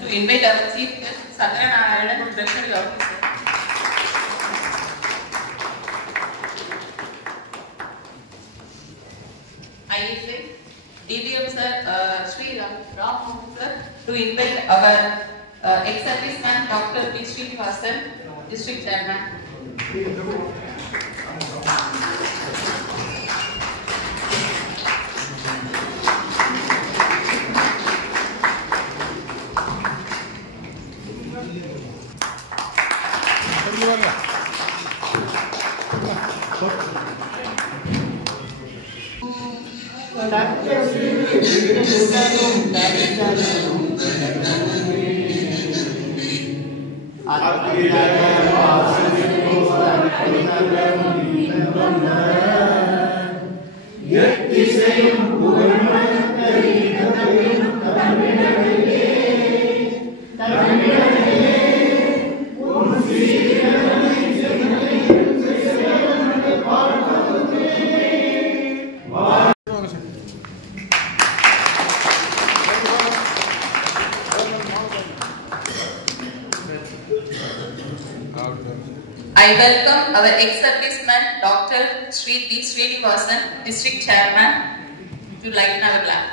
to invite our Chief Guest, Satyanarayanan, Treasury Officer. I invite DBM Sir, Sri Ram Sir, to invite our ex-serviceman Dr. B. Srinivasan, District Chairman. I welcome our ex-serviceman Dr. Sri B. Srinivasan, District Chairman, to lighten our lap.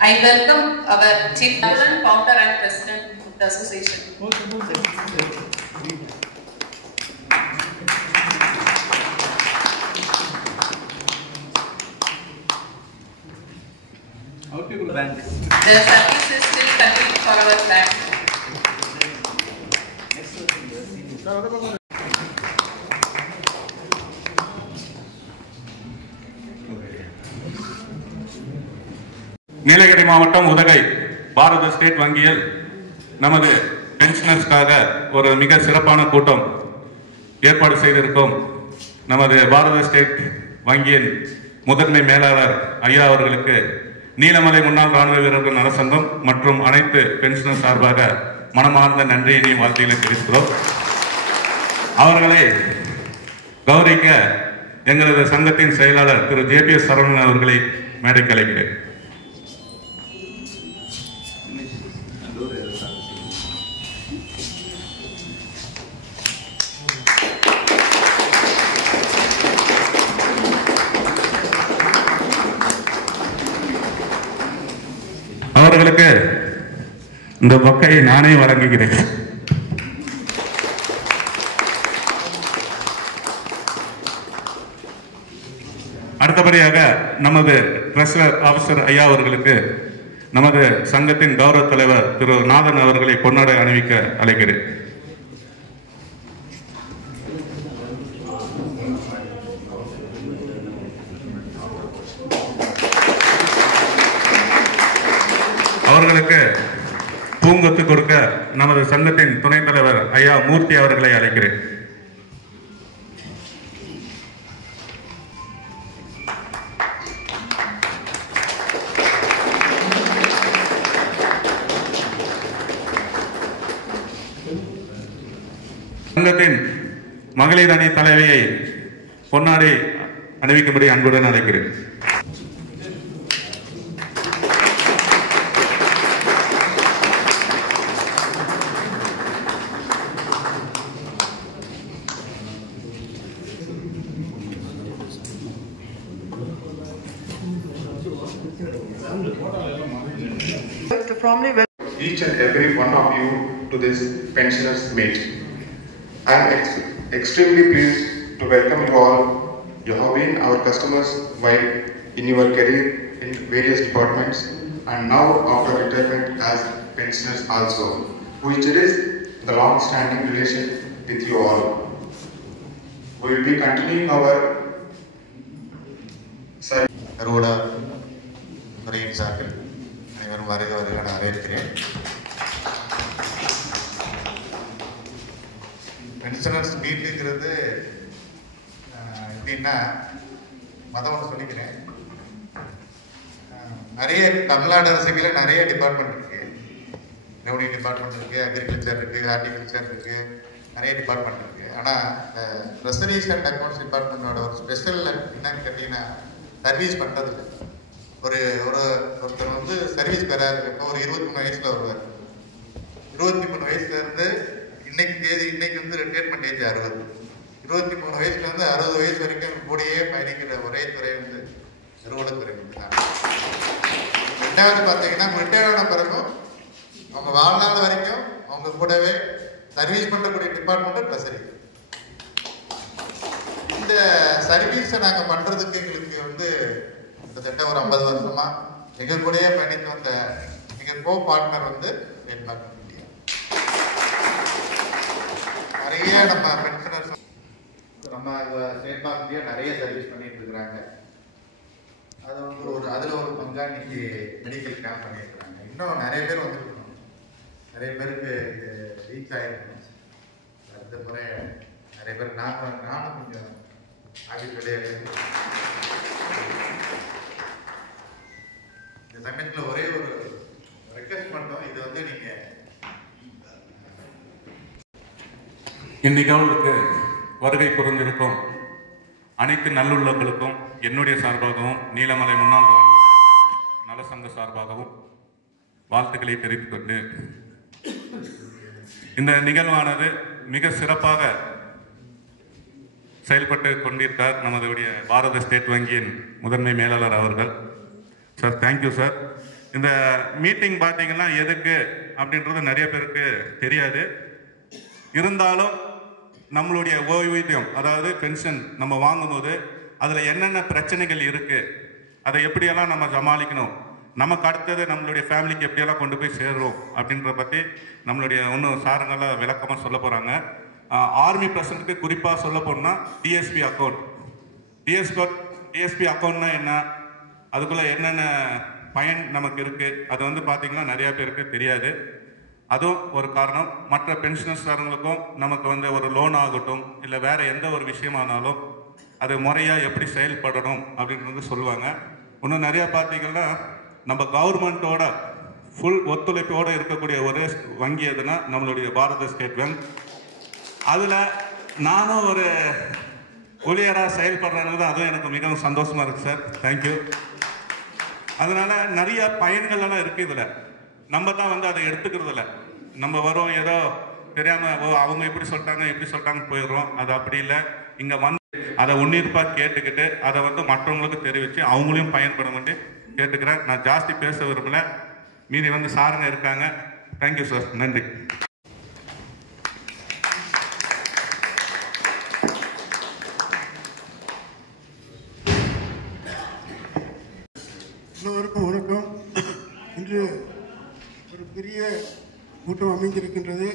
I welcome our Chief President, Founder and President of the Association. Bank. The service is still continuing for our bank. Nilgiri மாவட்டம் உதகை பாரத state வங்கியில் நமது பென்ஷனர்ஸ்க்காக ஒரு மிக சிறப்பான கூட்டம் ஏற்பாடு செய்திருக்கும். நமது பாரத ஸ்டேட் வங்கியின் முதன்மை மேலாளர் ஐயா அவர்களுக்கு நீலமலை முன்னாள் ராணுவ வீரர்கள் நலசங்கம் மற்றும் அனைத்து பென்ஷனர் சார்பாக மனமார்ந்த நன்றியினையும் வாழ்த்துக்களை தெரிவிக்கிறோம். அவர்களை கௌரவிக்க எங்களது சங்கத்தின் செயலாளர் திரு JPS சரவணன் அவர்களை மேடைக்கு அழைக்கிறேன். அவர்களுக்கு இந்த பொக்கையை நானே வழங்குகிறேன். அடுத்தபடியாக நமது ட்ரெஷரர் ஆபீசர் ஐயா அவர்களுக்கு நமது சங்கத்தின் கௌரவ தலைவர் திரு நாதன் அவர்களை பொன்னாடை அணிவிக்க அழைக்கிறேன். அவர்களுக்கு பூங்கொத்து கொடுக்க நமது சங்கத்தின் துணைத் தலைவர் ஐயா மூர்த்தி அவர்களை அழைக்கிறேன். சங்கத்தின் மகளிர் அணி தலைவியை பொன்னாடை அணிவிக்கும்படி அன்புடன் அழைக்கிறேன். To formally welcome each and every one of you to this pensioners meet. I am extremely pleased to welcome you all. You have been our customers while in your career in various departments and now after retirement as pensioners also. We cherish the long-standing relation with you all. We will be continuing our Aroda Rain Circle. அனைவரும் வருக வருக நான் வரவேற்கிறேன். Pensioners மீட்டுங்கிறது எப்படின்னா மதம் ஒன்று சொல்லிக்கிறேன். நிறைய தமிழ்நாடு அரசுகளில் நிறைய டிபார்ட்மெண்ட் இருக்கு. ரெவன்யூ டிபார்ட்மெண்ட் இருக்கு, அக்ரிகல்ச்சர் இருக்கு, ஹார்டிகல்ச்சர் இருக்கு, நிறைய டிபார்ட்மெண்ட் இருக்குது. ஆனால் இந்த ட்ரெஸரிஸ் அண்ட் அக்கௌண்ட்ஸ் டிபார்ட்மெண்ட்டோட ஒரு ஸ்பெஷல் என்னன்னு கேட்டிங்கன்னா சர்வீஸ் பண்ணுறது. ஒருத்தர் வந்து சர்வீஸ் வராரு. இப்போ ஒரு 23 வயசில் வருவார். 23 வயசுலேருந்து இன்னைக்கு வந்து ரிட்டையர்மெண்ட் ஏஜ் 60. 23 வயசுலேருந்து 60 வயசு வரைக்கும் கூடயே பயணிக்கிற ஒரே துறை வந்து நிறுவனத்துறை தான். ரெண்டாவது பார்த்தீங்கன்னா ரிட்டையர் ஆன பிறகும் அவங்க வாழ்நாள் வரைக்கும் அவங்க கூடவே சர்வீஸ் பண்ணக்கூடிய டிபார்ட்மெண்ட் ட்ரெஸரி. இந்த சர்வீஸை நாங்கள் பண்ணுறதுக்கு எங்களுக்கு வந்து கிட்டத்தட்ட ஒரு 50 வருஷமா எங்கள் கூடயே பயணித்து வந்த எங்கள் கோ பார்ட்னர் வந்து ஸ்டேட் பேங்க் ஆஃப் இந்தியா. நிறைய நம்ம பென்ஷனர்ஸ் நம்ம ஸ்டேட் பேங்க் ஆஃப் இந்தியா நிறைய சர்வீஸ் பண்ணிட்டு இருக்கிறாங்க. அது வந்து அதில் ஒரு பங்கா இன்னைக்கு மெடிக்கல் கேம்ப் பண்ணிட்டு இருக்காங்க. இன்னும் நிறைய பேர் வந்துருக்கணும், நிறைய பேருக்கு இது ரீச் ஆகிருக்கணும். அடுத்த முறை நிறைய பேர் நானும் கொஞ்சம் ஆஃபீஸ் வெளியே இந்த சமயத்தில் ஒரே ஒரு ரெக்வெஸ்ட் பண்ணோம். இது வந்து நீங்கள் இந்நிகழ்வுக்கு வருகை புரிந்திருக்கும் அனைத்து நல்லுள்ளங்களுக்கும் என்னுடைய சார்பாகவும் நீலமலை முன்னாள் நலசங்க சார்பாகவும் வாழ்த்துக்களை தெரிவித்துக் கொண்டு இந்த நிகழ்வானது மிக சிறப்பாக செயல்பட்டு கொண்டிருக்கார் நமதுடைய பாரத ஸ்டேட் வங்கியின் முதன்மை மேலாளர் அவர்கள். Sir thank you sir. இந்த மீட்டிங் பார்த்தீங்கன்னா எதுக்கு அப்படின்றது நிறைய பேருக்கு தெரியாது. இருந்தாலும் நம்மளுடைய ஓய்வூதியம் அதாவது பென்ஷன் நம்ம வாங்கும்போது அதில் என்னென்ன பிரச்சனைகள் இருக்குது, அதை எப்படியெல்லாம் நம்ம சமாளிக்கணும், நமக்கு அடுத்தது நம்மளுடைய ஃபேமிலிக்கு எப்படியெல்லாம் கொண்டு போய் சேர்றோம் அப்படின்றத பற்றி நம்மளுடைய இன்னும் சாருங்கெல்லாம் விளக்கமாக சொல்ல போகிறாங்க. ஆர்மி பர்சனுக்கு குறிப்பாக சொல்ல போனால் டிஎஸ்பி அக்கௌண்ட். டிஎஸ்பி அக்கௌண்ட்னா என்ன, அதுக்குள்ளே என்னென்ன பயன் நமக்கு இருக்குது, அது வந்து பார்த்திங்கன்னா நிறையா பேருக்கு தெரியாது. அதுவும் ஒரு காரணம். மற்ற பென்ஷனர்ஸ்காரங்களுக்கும் நமக்கு வந்து ஒரு லோன் ஆகட்டும் இல்லை வேறு எந்த ஒரு விஷயமானாலும் அது முறையாக எப்படி செயல்படணும் அப்படின்றது சொல்லுவாங்க. இன்னும் நிறையா பார்த்திங்கன்னா நம்ம கவர்மெண்ட்டோட ஃபுல் ஒத்துழைப்போடு இருக்கக்கூடிய ஒரே வங்கி எதுனா நம்மளுடைய பாரத ஸ்டேட் வங்கி. அதில் நானும் ஒரு ஊழியராக செயல்படுறது தான், அதுவும் எனக்கு மிகவும் சந்தோஷமாக இருக்குது சார். தேங்க்யூ. அதனால் நிறைய பயன்கள்லாம் இருக்குது. இதில் நம்ம தான் வந்து அதை எடுத்துக்கிறது இல்லை. நம்ம வரோம் ஏதோ தெரியாமல் அவங்க இப்படி சொல்லிட்டாங்கன்னு போயிடுறோம். அது அப்படி இல்லை. இங்கே வந்து அதை உன்னிப்பாக கேட்டுக்கிட்டு அதை வந்து மற்றவங்களுக்கு தெரிவித்து அவங்களையும் பயன்பட வேண்டி கேட்டுக்கிறேன். நான் ஜாஸ்தி பேச விரும்பல. மீதி வந்து சாருங்க இருக்காங்க. Thank you sir. நன்றி. எல்லோருக்கும் வணக்கம். இன்று ஒரு பெரிய கூட்டம் அமைந்திருக்கின்றது.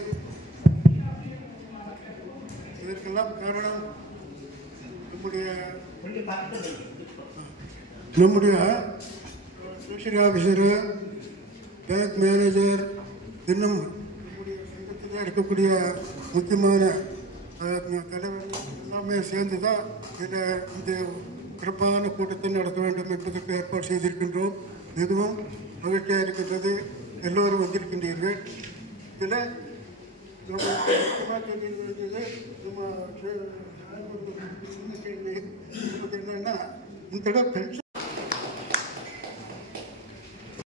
இதற்கெல்லாம் காரணம் நம்முடைய ட்ரெஷரி ஆஃபீஸரு, பேங்க் மேனேஜர், இன்னும் நம்முடைய சங்கத்தில் இருக்கக்கூடிய முக்கியமான தலைவர்கள் எல்லாமே சேர்ந்து தான் இந்த சிறப்பான கூட்டத்தை நடத்த வேண்டும் என்பதற்கு ஏற்பாடு செய்திருக்கின்றோம். மிகவும் மகிழ்ச்சியாக இருக்கின்றது. எல்லோரும் வந்திருக்கின்றீர்கள். இதில் என்னன்னா இந்த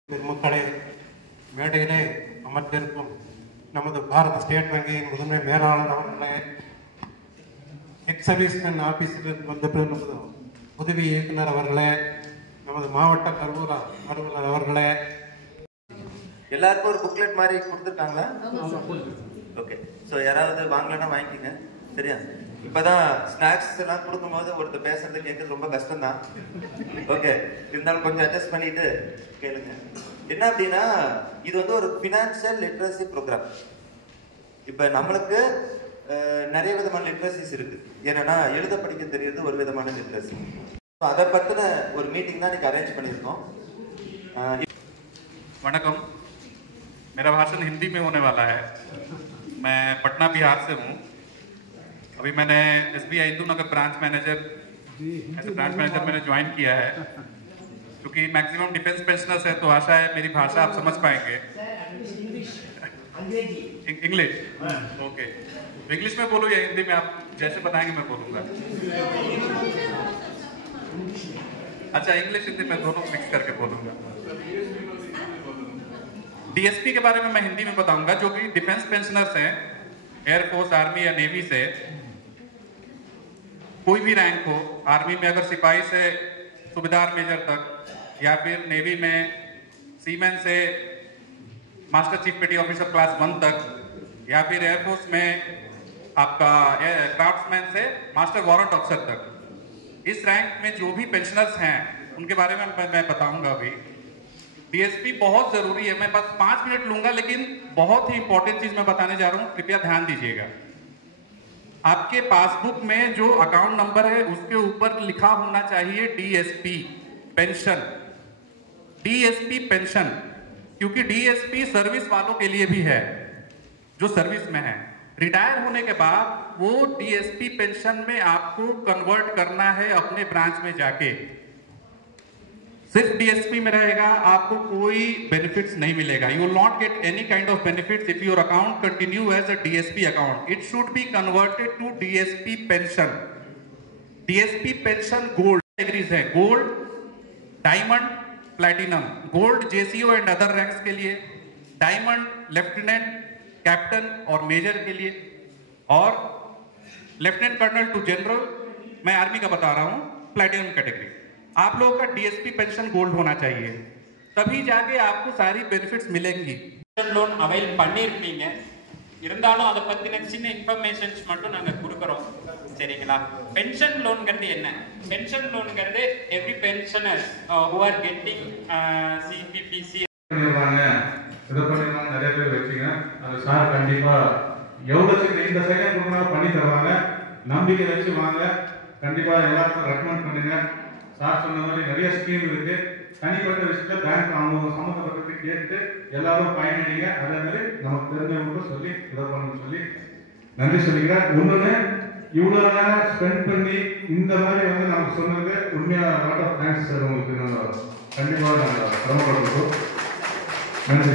பெருமக்களே, மேடையிலே அமர்ந்திருக்கும் நமது பாரத ஸ்டேட் வங்கியின் முதன்மை மேலாளர் அவர்களே, எக்ஸ் சர்வீஸ்மேன் ஆபீஸில் வந்த நமது உதவி இயக்குனர் அவர்களே, நமது மாவட்ட அலுவலர் அவர்களே, எல்லாருக்கும் ஒரு புக்லெட் மாதிரி கொடுத்துருக்காங்களா? ஓகே. ஸோ யாராவது வாங்கலன்னா வாங்கிக்கோங்க. சரியா? இப்போதான் ஸ்நாக்ஸ் எல்லாம் கொடுக்கும்போது ஒருத்தர் பேசுறது கேட்கறது ரொம்ப கஷ்டம்தான். ஓகே. இருந்தாலும் கொஞ்சம் அட்ஜஸ்ட் பண்ணிட்டு கேளுங்க. என்ன அப்படின்னா, இது வந்து ஒரு ஃபினான்ஷியல் லிட்ரஸி ப்ரோக்ராம். இப்போ நம்மளுக்கு நிறைய விதமான லிட்ரஸிஸ் இருக்கு. ஏன்னா எழுத படிக்க தெரியுது ஒரு விதமான லிட்ரஸி. அதை பற்றின ஒரு மீட்டிங் தான் இன்னைக்கு அரேஞ்ச் பண்ணியிருக்கோம். वणकम, मेरा भाषण हिंदी में होने वाला है। मैं पटना बिहार से हूँ। अभी मैंने SBI इंदू नगर ब्रांच मैनेजर मैंने ज्वाइन किया है। क्योंकि मैक्सिमम डिफेंस पेंशनर्स है तो आशा है मेरी भाषा आप समझ पाएंगे। इंग्लिश ओके, इंग्लिश में बोलो या हिंदी में, आप जैसे बताएंगे मैं बोलूंगा। अच्छा, इंग्लिश हिंदी में दोनों मिक्स करके बोलूंगा। डीएसपी के बारे में मैं हिंदी में बताऊंगा, जो कि डिफेंस पेंशनर्स हैं, एयरफोर्स, आर्मी या नेवी से, कोई भी रैंक हो, आर्मी में अगर सिपाही से सूबेदार मेजर तक, या फिर नेवी में सीमैन से मास्टर चीफ पेटी ऑफिसर क्लास 1 तक, या फिर एयरफोर्स में आपका क्राफ्ट्समैन से मास्टर वारंट ऑफिसर तक, इस रैंक में जो भी पेंशनर्स हैं उनके बारे में मैं बताऊंगा अभी। डीएसपी बहुत जरूरी है, मैं बस 5 मिनट लूंगा, लेकिन बहुत ही इंपॉर्टेंट चीज मैं बताने जा रहा हूं, कृपया ध्यान दीजिएगा। आपके पासबुक में जो अकाउंट नंबर है उसके ऊपर लिखा होना चाहिए डीएसपी पेंशन, डीएसपी पेंशन, क्योंकि डीएसपी सर्विस वालों के लिए भी है जो सर्विस में है। रिटायर होने के बाद वो डीएसपी पेंशन में आपको कन्वर्ट करना है अपने ब्रांच में जाके, सिर्फ डीएसपी में रहेगा, आपको कोई बेनिफिट्स नहीं मिलेगा। You will not get any kind of benefits if your account continue as a DSP account. It should be converted to DSP pension. DSP pension gold categories है, gold, diamond, platinum. Gold JCO and other ranks के लिए, diamond lieutenant, captain और major के लिए, और lieutenant colonel to general, मैं army का बता रहा हूं, प्लैटिनम कैटेगरी। आप लोगों का डीएसपी पेंशन गोल्ड होना चाहिए, तभी जाके आपको सारी बेनिफिट्स मिलेंगी। லோன் அவைல் பண்ணிருப்பீங்க, இருந்தாலும் அதை பத்தின சின்ன இன்ஃபர்மேஷன்ஸ் மட்டும் நாங்க கொடுக்கறோம், சரிங்களா? பென்ஷன் லோன்ங்கிறது என்ன? பென்ஷன் லோன்ங்கிறது every pensioner who are getting CPPC பண்ணிடுவாங்க, இதை பண்ணிடுவாங்க, நிறைய பேர் வச்சுங்க. அது சார் கண்டிப்பா எவ்வளவு இந்த செகண்ட் கொடுக்கணும் பண்ணி தருவாங்க, நம்பிக்கை வச்சு வாங்க. கண்டிப்பா எல்லாருக்கும் ரெக்கமெண்ட் பண்ணுங்க. சார் சொன்ன மாதிரி நிறைய ஸ்கீம் இருக்கு, தனிப்பட்ட விஷயத்துல பேங்க் அவங்க சம்மந்தப்பட்டு கேட்டு எல்லாரும் பயனடைங்க. அதே மாதிரி நமக்கு தெரிஞ்சவங்களுக்கு சொல்லி இதை பண்ண சொல்லி நன்றி சொல்லிக்கிறேன். ஒண்ணுன்னு இவ்வளவு நேரம் ஸ்பெண்ட் பண்ணி இந்த மாதிரி வந்து நமக்கு சொன்னது உண்மையா லாட் ஆஃப் தேங்க்ஸ் சார். உங்களுக்கு நாங்கள் கண்டிப்பாக நாங்கள் சிரமப்படுறோம். நன்றி.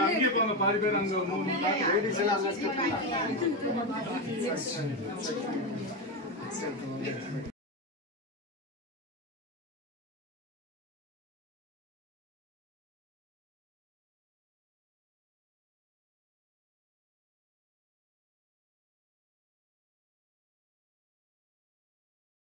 அங்கே போங்க, பாதி பேர் அங்க 3